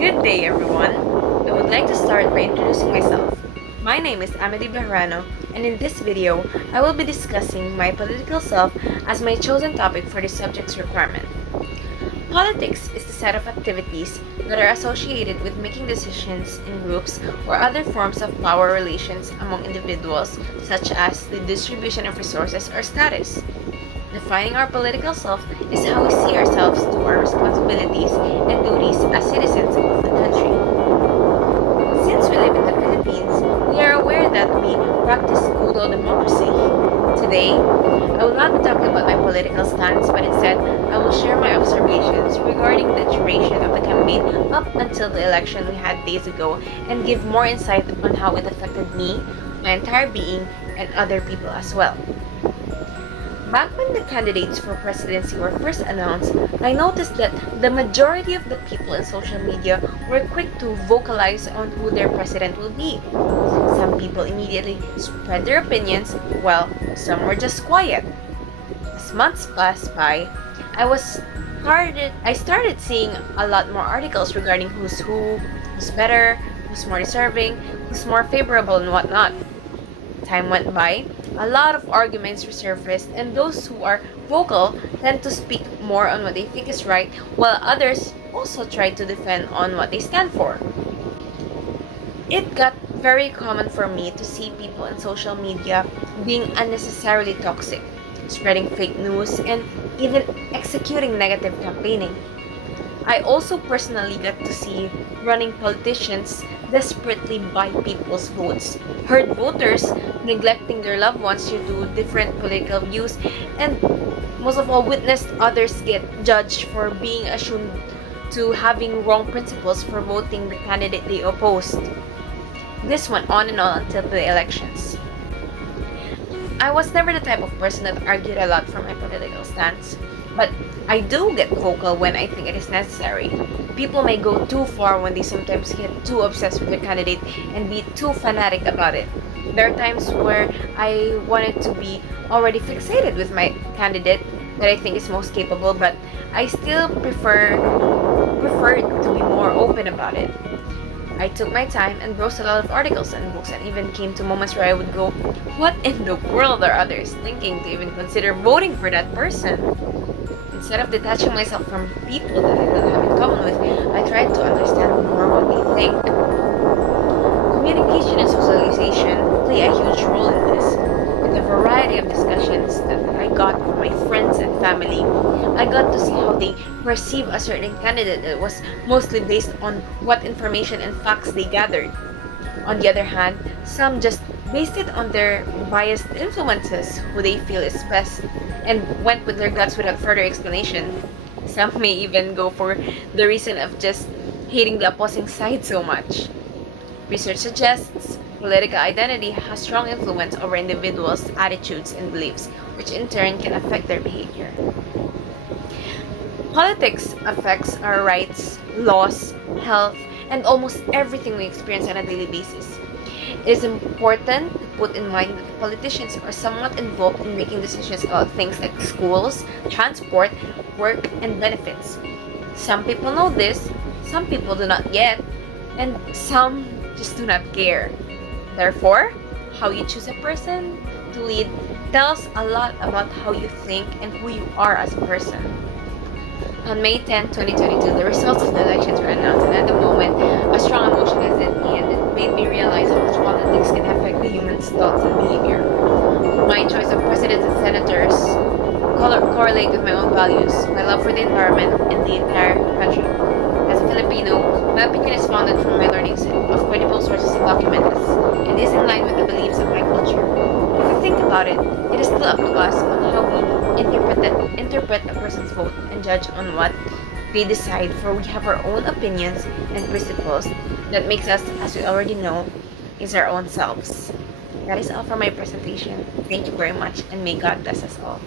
Good day, everyone. I would like to start by introducing myself. My name is Amedy Bejerano, and in this video, I will be discussing my political self as my chosen topic for this subject's requirement. Politics is the set of activities that are associated with making decisions in groups or other forms of power relations among individuals, such as the distribution of resources or status. Defining our political self is how we see ourselves to our responsibilities and duties as citizens of the country. Since we live in the Philippines, we are aware that we practice pseudo democracy. Today, I will not be talking about my political stance, but instead, I will share my observations regarding the duration of the campaign up until the election we had days ago and give more insight on how it affected me, my entire being, and other people as well. Back when the candidates for presidency were first announced, I noticed that the majority of the people in social media were quick to vocalize on who their president will be. Some people immediately spread their opinions, while some were just quiet. As months passed by, I started seeing a lot more articles regarding who's who, who's better, who's more deserving, who's more favorable, and whatnot. Time went by, a lot of arguments resurfaced, and those who are vocal tend to speak more on what they think is right, while others also try to defend on what they stand for. It got very common for me to see people in social media being unnecessarily toxic, spreading fake news, and even executing negative campaigning. I also personally got to see running politicians desperately buy people's votes, heard voters neglecting their loved ones due to different political views, and most of all witnessed others get judged for being assumed to having wrong principles for voting the candidate they opposed. This went on and on until the elections. I was never the type of person that argued a lot for my political stance, but I do get vocal when I think it is necessary. People may go too far when they sometimes get too obsessed with their candidate and be too fanatic about it. There are times where I wanted to be already fixated with my candidate that I think is most capable, but I still prefer to be more open about it. I took my time and browsed a lot of articles and books, and even came to moments where I would go, what in the world are others thinking to even consider voting for that person? Instead of detaching myself from people that I don't have in common with, I tried to understand more what they think. Communication and socialization play a huge role in this. With the variety of discussions that I got from my friends and family, I got to see how they perceive a certain candidate that was mostly based on what information and facts they gathered. On the other hand, some just based it on their biased influences, who they feel is best, and went with their guts without further explanation. Some may even go for the reason of just hating the opposing side so much. Research suggests political identity has strong influence over individuals' attitudes and beliefs, which in turn can affect their behavior. Politics affects our rights, laws, health, and almost everything we experience on a daily basis. It is important to put in mind that the politicians are somewhat involved in making decisions about things like schools, transport, work, and benefits. Some people know this, some people do not yet, and some just do not care. Therefore, how you choose a person to lead tells a lot about how you think and who you are as a person. On May 10, 2022, the results of the elections were announced, and at the moment, a strong emotion has hit me, and it made me realize how much politics can affect the human's thoughts and behavior. My choice of presidents and senators correlate with my own values, my love for the environment, and the entire country. As a Filipino, my opinion is founded from my learnings of credible sources and documents, and is in line with the beliefs of my culture. If we think about it, it is still up to us on how we interpret a person's vote and judge on what they decide, for we have our own opinions and principles that makes us, as we already know, is our own selves. That is all for my presentation. Thank you very much, and may God bless us all.